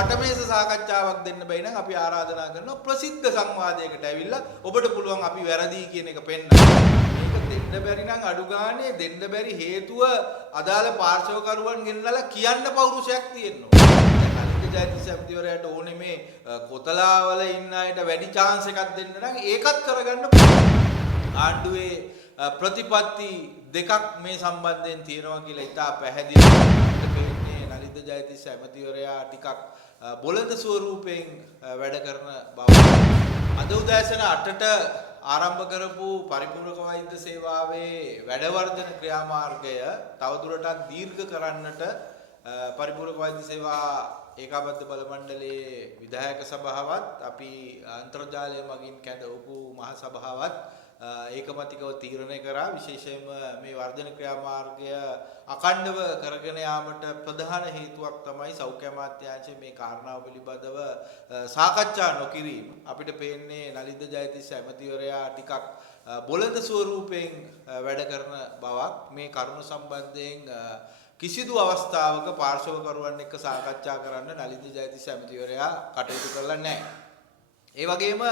වටමේස සාකච්ඡාවක් දෙන්න බැයි නම් අපි ආරාධනා කරනවා ප්‍රසිද්ධ සංවාදයකට ඇවිල්ලා ඔබට පුළුවන් අපි වැරදි කියන එක පෙන්නන්න. මේක දෙන්න බැරි නම් අඩු ගානේ දෙන්න බැරි හේතුව අදාළ පාර්ශවකරුවන් ගෙන්නලා කියන්න පෞරුෂයක් තියෙනවා. කලින්ද ජයතිස්ස ඇමතිවරයාට ඕනේ මේ කොතලාවල ඉන්න අයට වැඩි chance එකක් දෙන්න නම් ඒකත් කරගන්න පුළුවන්. ආණ්ඩුවේ ප්‍රතිපත්ති දෙකක් මේ සම්බන්ධයෙන් තියෙනවා කියලා ඉතා පැහැදිලිව පේන්නේ නලින්ද ජයතිස්ස ඇමතිවරයා ටිකක් බොළඳ ස්වරූපයෙන් වැඩ කරන බව. අද උදෑසන 8ට ආරම්භ කරපු පරිපූර්ණක වෛද්‍ය සේවාවේ වැඩවර්ධන ක්‍රියාමාර්ගය තවදුරටත් දීර්ඝ කරන්නට පරිපූර්ණක වෛද්‍ය සේවා ඒකාබද්ධ බල මණ්ඩලයේ විධායක සභාවත් අපි අන්තර්ජාලය මගින් කැඳවපු මහ සභාවත් ඒකමතිකව තීරණය කරා. විශේෂයෙන්ම මේ වර්ධන ක්‍රියාමාර්ගය අඛණ්ඩව කරගෙන යාමට ප්‍රධාන හේතුවක් තමයි සෞඛ්‍ය අමාත්‍යාංශයේ මේ කාරණාව පිළිබඳව සාකච්ඡා නොකිරීම. අපිට පේන්නේ නලින්ද ජයතිස්ස ඇමතිවරයා ටිකක් බොළඳ ස්වරූපයෙන් වැඩ කරන බවක්. මේ කරුණු සම්බන්ධයෙන් කිසිදු අවස්ථාවක පාර්ශවකරුවන් එක්ක සාකච්ඡා කරන්න නලින්ද ජයතිස්ස ඇමතිවරයා කටයුතු කරලා නැහැ. ඒ වගේම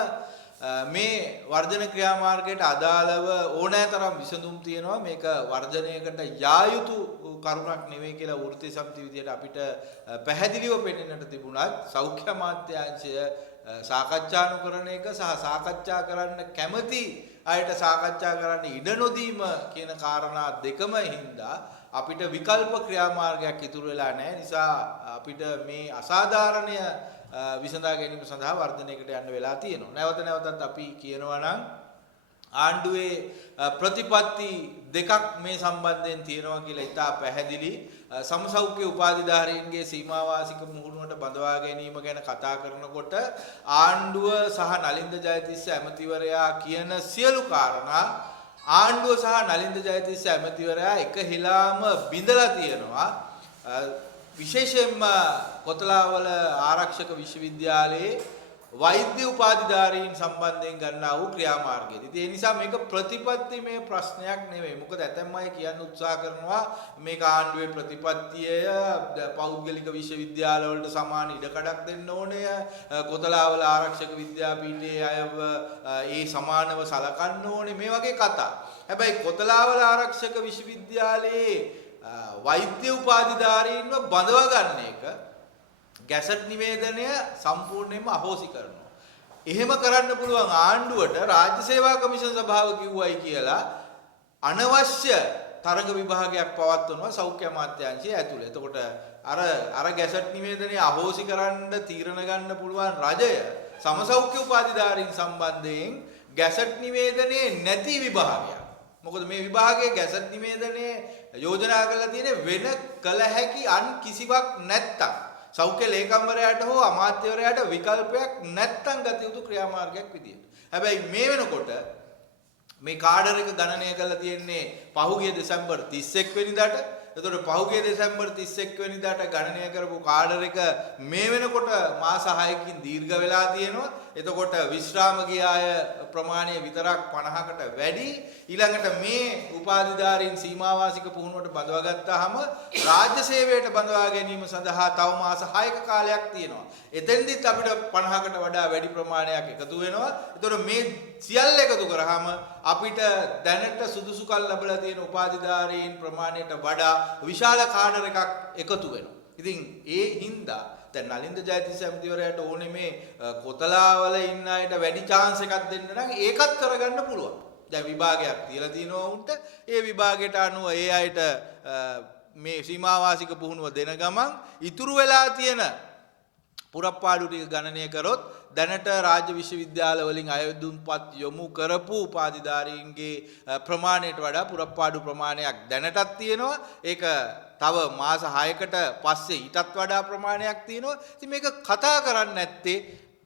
මේ වර්ධන ක්‍රියාමාර්ගයට අදාළව ඕනෑතරම් විසඳුම් තියෙනවා. මේක වර්ධනයකට යා යුතු කරුණක් නෙවෙයි කියලා වෘත්තීය සමිති විදියට අපිට පැහැදිලිව පෙනෙන්නට තිබුණත් සෞඛ්‍ය අමාත්‍යාංශය සාකච්ඡා නොකරන එක සහ සාකච්ඡා කරන්න කැමති අයට සාකච්ඡා කරන්න ඉඩ නොදීම කියන කාරණා දෙකම හින්දා අපිට විකල්ප ක්‍රියාමාර්ගයක් ඉතුරු වෙලා නැහැ. නිසා අපිට මේ අසාධාරණය විසඳා ගැනීම සඳහා වර්ධනයකට යන්න වෙලා තියෙනවා. නැවත නැවතත් අපි කියනවා නම් ආණ්ඩුවේ ප්‍රතිපත්ති දෙකක් මේ සම්බන්ධයෙන් තියෙනවා කියලා ඉතා පැහැදිලි. සමසෞඛ්‍ය උපාධිධාරීන්ගේ සීමාවාසික මුහුණුවට බඳවා ගැනීම ගැන කතා කරනකොට ආණ්ඩුව සහ නලින්ද ජයතිස්ස ඇමතිවරයා කියන සියලු කාරණා ආණ්ඩුව සහ නලින්ද ජයතිස්ස ඇමතිවරයා එක හිලාම බිඳලා තියෙනවා. විශේෂයෙන්ම කොතලාවල ආරක්ෂක විශ්වවිද්‍යාලයේ වෛද්‍ය උපාධිධාරීන් සම්බන්ධයෙන් ගන්නා වූ ක්‍රියාමාර්ගයේදී. ඒ නිසා මේක ප්‍රතිපත්තිමය ප්‍රශ්නයක් නෙවෙයි. මොකද ඇතැම් අය කියන්න උත්සාහ කරනවා මේක ආණ්ඩුවේ ප්‍රතිපත්තිය පෞද්ගලික විශ්වවිද්‍යාල වලට සමාන ඉඩකඩක් දෙන්න ඕනේ. කොතලාවල ආරක්ෂක විද්‍යාපීඨයේ අයව ඒ සමානව සලකන්න ඕනේ. මේ වගේ කතා. හැබැයි කොතලාවල ආරක්ෂක විශ්වවිද්‍යාලයේ වෛද්‍ය උපාධිධාරීන්ව බඳවා ගන්න එක ගැසට් නිවේදනය සම්පූර්ණයෙන්ම අහෝසි කරනවා. එහෙම කරන්න පුළුවන් ආණ්ඩුවට රාජ්‍ය සේවා කමිෂන් සභාව කිව්වයි කියලා අනවශ්‍ය තරඟ විභාගයක් පවත්වනවා සෞඛ්‍ය අමාත්‍යාංශය ඇතුළේ. එතකොට අර ගැසට් නිවේදනය අහෝසි කරන්න තීරණ ගන්න පුළුවන් රජය සමසෞඛ්‍ය උපාධිධාරීන් සම්බන්ධයෙන් ගැසට් නිවේදනයේ නැති විභාගයක්. මොකද මේ විභාගයේ ගැසට් නිවේදනයේ යෝජනා කරලා තියෙන්නේ වෙන කල හැකි අන් කිසිවක් නැත්තම් සෞඛ්‍ය ලේකම්වරයාට හෝ අමාත්‍යවරයාට විකල්පයක් නැත්තම් ගත යුතු ක්‍රියාමාර්ගයක් විදියට. හැබැයි මේ වෙනකොට මේ කාඩර් එක ගණනය කරලා තියෙන්නේ පහුගිය දෙසැම්බර් 31 වෙනිදාට. එතකොට පහුගිය දෙසැම්බර් 31 වෙනිදාට ගණනය කරපු කාඩර් එක මේ වෙනකොට මාස 6කින් දීර්ඝ වෙලා තියෙනවා. එතකොට විශ්‍රාම ගිය අය ප්‍රමාණය විතරක් 50කට වැඩි. ඊළඟට මේ උපාධිධාරීන් සීමාවාසික පුහුණුවට බඳවා ගත්තාම රාජ්‍ය සේවයට බඳවා ගැනීම සඳහා තව මාස 6ක කාලයක් තියෙනවා. එතෙන්දිත් අපිට 50කට වඩා වැඩි ප්‍රමාණයක් එකතු වෙනවා. එතකොට මේ සියල්ල එකතු කරාම අපිට දැනට සුදුසුකම් ලැබලා තියෙන උපාධිධාරීන් ප්‍රමාණයට වඩා විශාල කාඩර් එකක් එකතු වෙනවා. ඉතින් ඒ හින්දා දැන් නලින්ද ජයතිස්ස ඇමතිවරයාට ඕනේ මේ කොතලාවල ඉන්න අයට වැඩි chance එකක් දෙන්න නම් ඒකත් කරගන්න පුළුවන්. දැන් විභාගයක් තියලා තිනවා උන්ට. ඒ විභාගයට අනුව ඒ අයට මේ සීමාවාසික පුහුණුව දෙන ගමන් ඉතුරු වෙලා තියෙන පුරප්පාඩු ටික ගණනය කරොත් දැනට රාජ්‍ය විශ්වවිද්‍යාල වලින් අයදුම්පත් යොමු කරපු උපාධිධාරීන්ගේ ප්‍රමාණයට වඩා පුරප්පාඩු ප්‍රමාණයක් දැනටත් තියෙනවා. ඒක තව මාස 6කට පස්සේ ඊටත් වඩා ප්‍රමාණයක් තියෙනවා. ඉතින් මේක කතා කරන්නේ නැත්තේ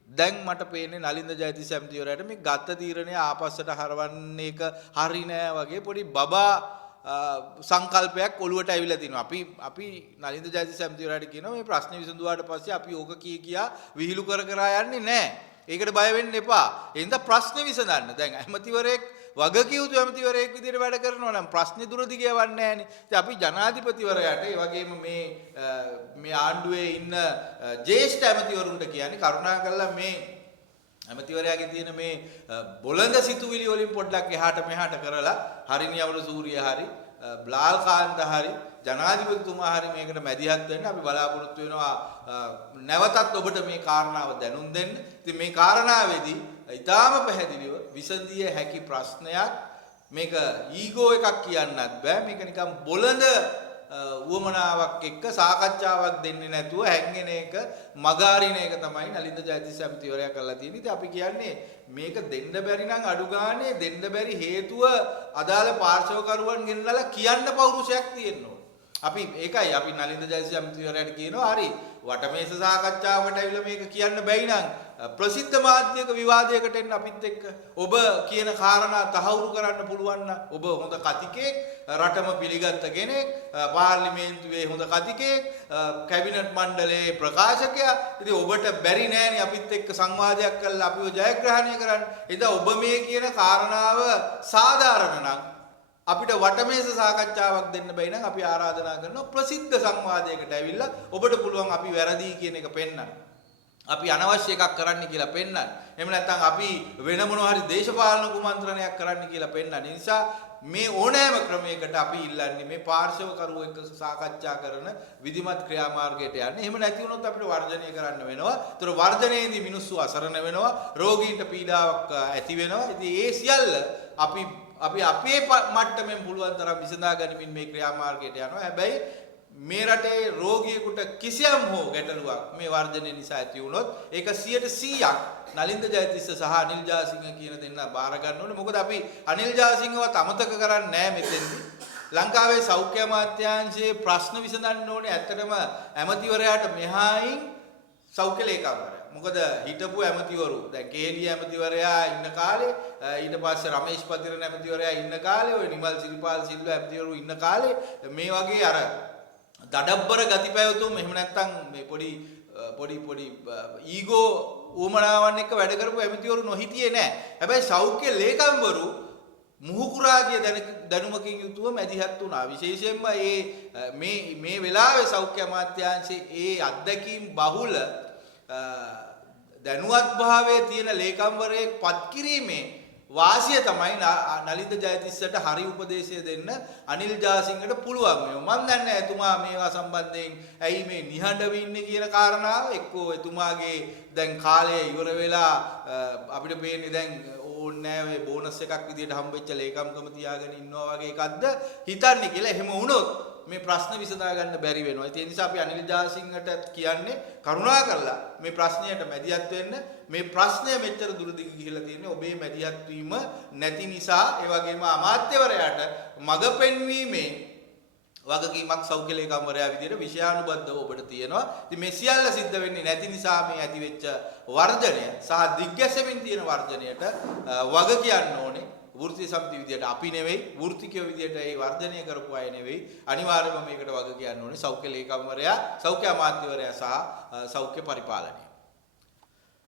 දැන් මට පේන්නේ නලින්ද ජයතිස්ස ඇමතිවරයාට මේ ගත්ත තීරණය ආපස්සට හරවන්නේ එක හරි නෑ වගේ පොඩි බබා සංකල්පයක් ඔළුවට ඇවිල්ලා තිනවා. අපි නලින්ද ජයතිස්ස ඇමතිවරයාට කියනවා මේ ප්‍රශ්නේ විසඳුවාට පස්සේ අපි ඕක කියා විහිළු කර කර යන්නේ නැහැ. ඒකට බය වෙන්න එපා. ඒ හින්දා ප්‍රශ්න විසඳන්න. දැන් ඇමතිවරයෙක් වගකියුතු ඇමතිවරයෙක් විදිහට වැඩ කරනවා නම් ප්‍රශ්නේ දුර දිග යවන්නේ නැහනේ. ඉතින් අපි ජනාධිපතිවරයාට ඒ වගේම මේ ආණ්ඩුවේ ඉන්න ජ්‍යෙෂ්ඨ ඇමතිවරුන්ට කියන්නේ කරුණාකරලා මේ ඇමතිවරයාගේ තියෙන මේ බොළඳ සිතුවිලි වලින් පොඩ්ඩක් එහාට මෙහාට කරලා හරිනියවල සූර්ය හරි බ්ලාල් කාන්ත හරි ජනාධිපතිතුමා හරි මේකට මැදිහත් වෙන්න අපි බලාපොරොත්තු වෙනවා. නැවතත් ඔබට මේ කාරණාව දැනුම් දෙන්න. ඉතින් මේ කාරණාවේදී ඊටාම පැහැදිලිව විසඳිය හැකි ප්‍රශ්නයක්. මේක ඊගෝ එකක් කියන්නත් බෑ. මේක නිකන් බොළඳ උවමනාවක් එක්ක සාකච්ඡාවක් දෙන්නේ නැතුව හැංගෙන එක මගාරින එක තමයි නලින්ද ජයතිස්ස ඇමතිවරයා කරලා තියෙන්නේ. ඉතින් අපි කියන්නේ මේක දෙන්න බැරි නම් අඩු ගානේ දෙන්න බැරි හේතුව අදාළ පාර්ශවකරුවන් ගෙන්නලා කියන්න පෞරුෂයක් තියෙන්න ඕන. අපි ඒකයි අපි නලින්ද ජයතිස්ස ඇමතිවරයාට කියනවා හරි වටමේස සාකච්ඡාවකට ඇවිල්ලා මේක කියන්න බැයි නම් ප්‍රසිද්ධ මාධ්‍යක විවාදයකට එන්න අපිත් එක්ක ඔබ කියන කාරණා තහවුරු කරන්න පුළුවන් නම් ඔබ හොඳ කතිකෙක් රටම පිළිගත්ත කෙනෙක් පාර්ලිමේන්තුවේ හොඳ කතිකෙක් කැබිනට් මණ්ඩලයේ ප්‍රකාශකයා. ඉතින් ඔබට බැරි නෑනේ අපිත් එක්ක සංවාදයක් කරලා අපිව ජයග්‍රහණය කරන්න. ඉතින් ඔබ මේ කියන කාරණාව සාධාරණ නම් අපිට වටමේස සාකච්ඡාවක් දෙන්න බැයි නම් අපි ආරාධනා කරනවා ප්‍රසිද්ධ සංවාදයකට ඇවිල්ලා ඔබට පුළුවන් අපි වැරදි කියන එක පෙන්වන්න. අපි අනවශ්‍ය එකක් කරන්න කියලා පෙන්වන්න. එහෙම නැත්නම් අපි වෙන මොනවා හරි දේශපාලන කුමන්ත්‍රණයක් කරන්න කියලා පෙන්වන්න. ඒ නිසා මේ ඕනෑම ක්‍රමයකට අපි ඉල්ලන්නේ මේ පාර්ශවකරුවෝ එක්ක සාකච්ඡා කරන විධිමත් ක්‍රියාමාර්ගයට යන්න. එහෙම නැති වුණොත් අපිට වර්ජනය කරන්න වෙනවා. ඒතර වර්ජනයේදී මිනිස්සු අසරණ වෙනවා, රෝගීන්ට පීඩාවක් ඇති වෙනවා. ඉතින් ඒ සියල්ල අපි අපේ මට්ටමින් පුළුවන් තරම් විසඳා ගනිමින් මේ ක්‍රියාමාර්ගයට යනවා. හැබැයි මේ රටේ රෝගියෙකුට කිසියම් හෝ ගැටලුවක් මේ වර්ජනය නිසා ඇති වුණොත් ඒක 100%ක් නලින්ද ජයතිස්ස සහ අනිල් ජාසිංහ කියන දෙන්නා බාර ගන්න ඕනේ. මොකද අපි අනිල් ජාසිංහවත් අමතක කරන්නේ නැහැ මෙතෙන්දී. ලංකාවේ සෞඛ්‍ය අමාත්‍යාංශයේ ප්‍රශ්න විසඳන්න ඕනේ ඇත්තටම ඇමතිවරයාට මෙහායින් සෞඛ්‍ය ලේකම්වරයා. මොකද හිටපු ඇමතිවරු දැන් කේලිය ඇමතිවරයා ඉන්න කාලේ ඊට පස්සේ රමේෂ් පතිරණ ඇමතිවරයා ඉන්න කාලේ ඔය නිමල් සිරිපාල සිල්වා ඇමතිවරු ඉන්න කාලේ මේ වගේ අර දඩබ්බර ගති පැවතුම් එහෙම නැත්නම් මේ පොඩි ඊගෝ උමනාවන් එක්ක වැඩ කරපු ඇමතිවරු නොහිටියේ නෑ. හැබැයි සෞඛ්‍ය ලේකම්වරු මුහුකුරාගේ දැනුමකින් යුතුව මැදිහත් වුණා. විශේෂයෙන්ම මේ වෙලාවේ සෞඛ්‍ය අමාත්‍යාංශයේ ඒ අත්දැකීම් බහුල දැනුවත් භාවයේ තියෙන ලේකම්වරයෙක් පත් කිරීමේ වාසිය තමයි නලින්ද ජයතිස්සට හරි උපදේශය දෙන්න අනිල් ජාසිංහට පුළුවන්. මම දන්නේ එතුමා මේවා සම්බන්ධයෙන් ඇයි මේ නිහඬව ඉන්නේ කියන කාරණාව. එක්කෝ එතුමාගේ දැන් කාලය ඉවර වෙලා අපිට පේන්නේ දැන් ඕනේ නැහැ ඔය බෝනස් එකක් විදියට හම්බෙච්ච ලේකම්කම තියාගෙන ඉන්නවා වගේ එකක්ද හිතන්නේ කියලා. එහෙම වුණොත් මේ ප්‍රශ්න විසඳා ගන්න බැරි වෙනවා. ඒ නිසා අපි අනිල් ජාසිංහට කියන්නේ කරුණාකරලා මේ ප්‍රශ්නයට මැදිහත් වෙන්න. මේ ප්‍රශ්නය මෙච්චර දුර දිග ගිහිලා තියෙන්නේ ඔබේ මැදිහත් වීම නැති නිසා. ඒ වගේම අමාත්‍යවරයාට මඟ පෙන්වීමේ වගකීමක් සෞඛ්‍ය ලේකම්වරයා විදියට විෂයානුබද්ධව ඔබට තියෙනවා. ඉතින් මේ සියල්ල සිද්ධ වෙන්නේ නැති නිසා මේ ඇතිවෙච්ච වර්ධනය සහ දිග්ගැසෙමින් තියෙන වර්ධනයට වග කියන්න ඕනේ. වෘත්තීය සමිති විදියට අපි නෙවෙයි, වෘත්තිකයෝ විදියට ඒ වර්ධනය කරපු අය නෙවෙයි. අනිවාර්යයෙන්ම මේකට වග කියන්න ඕනේ සෞඛ්‍ය ලේකම්වරයා, සෞඛ්‍ය අමාත්‍යවරයා සහ සෞඛ්‍ය පරිපාලනය.